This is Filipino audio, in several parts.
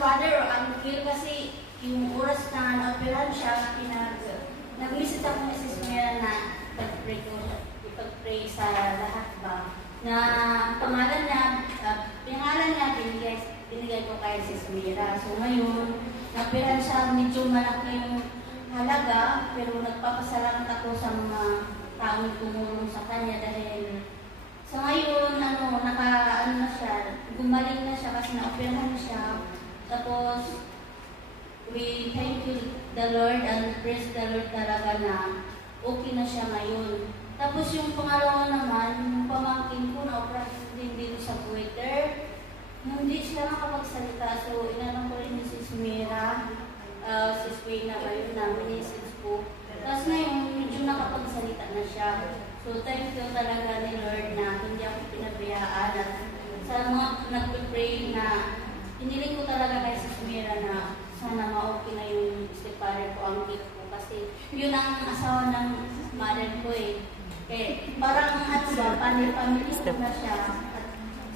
father or uncle kasi yung oras na na-operahan siya, nag-visit ako ni Sis Mera na ipag-pray sa lahat ba, na pangalan niya, binigay ko kay Sis Mera. So ngayon, na-operahan siya, medyo malaki yung halaga, pero nagpapasalamat ako sa mga taong tumulong sa kanya dahil sa ngayon, na siya, gumaling na siya kasi na-operahan siya. Tapos, we thank you the Lord and praise the Lord talaga na okay na siya ngayon. Tapos yung pangalawa naman, yung pamangkin ko na-operate din dito sa Twitter, hindi siya nakapagsalita. So, inanong ko rin ni Sis Mera, Sis Wayne na kayo namin, Sis ko. Tapos ngayon, medyo nakapagsalita na siya. So, thank you talaga ni Lord na hindi ako pinabayaan at sa mga nagpipray na hiniling ko talaga kay Sis Mera na sana ma-okay na yung stepfather ko, ang kid ko. Kasi yun ang asawa ng mother ko eh. Eh, parang family ko na siya. At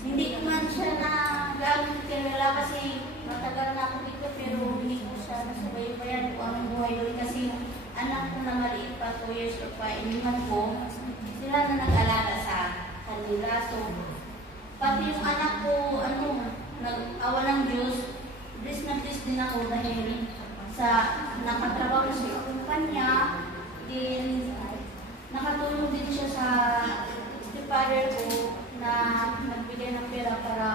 hindi man siya na gamit kilala kasi matagal na ako dito pero hindi ko siya nasabaybayan ko ang buhay doon kasi anak ko na maliit pa, 2 years old pa, iniman ko, sila na nag-alala sa kanila. So, pati yung anak ko, nag-awa ng Diyos, bless na bless din ako dahil sa nakatrabaho sa kumpanya, din nakatulong din siya sa stepfather ko na nagbigay ng pera para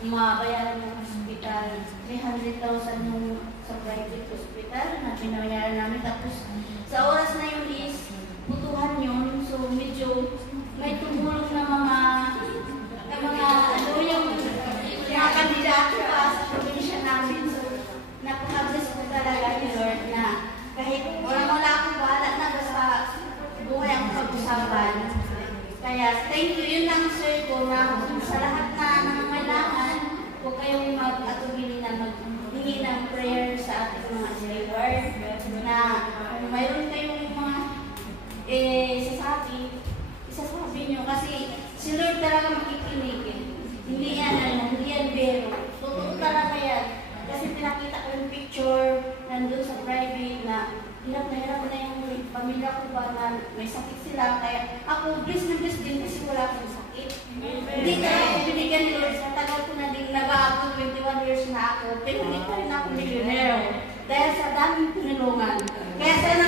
mabayaran yung hospital. 300,000 yung sa private hospital na binayaran namin. Tapos sa oras na yun is putuhan yun. So medyo may tumulong na yung kandidato pa sa probinsya namin. So napaka-bless ko talaga ni Lord na kahit wala akong bahala na basta buhay ang pag-usapan. Kaya thank you, yun lang sir ko na sa lahat na nangangailangan, huwag kayong mag-atubili na maghingi ng prayer sa ating mga Lord na kung mayroon kayong mga isasabi nyo kasi si Lord talaga makikinig eh. Hindi yan bero. Totoo talaga yan. Kasi pinakita ko yung picture nandun sa private na hirap na yung pamilya ko ba na may sakit sila. Kaya ako, bless na bless din kasi wala akong sakit. Hindi na ako binigyan ni Lord. Sa tagal ko na din nag-aabot, 21 years na ako. Pero hindi pa rin ako millionaire. Dahil sa daming tinulungan. Kaya sana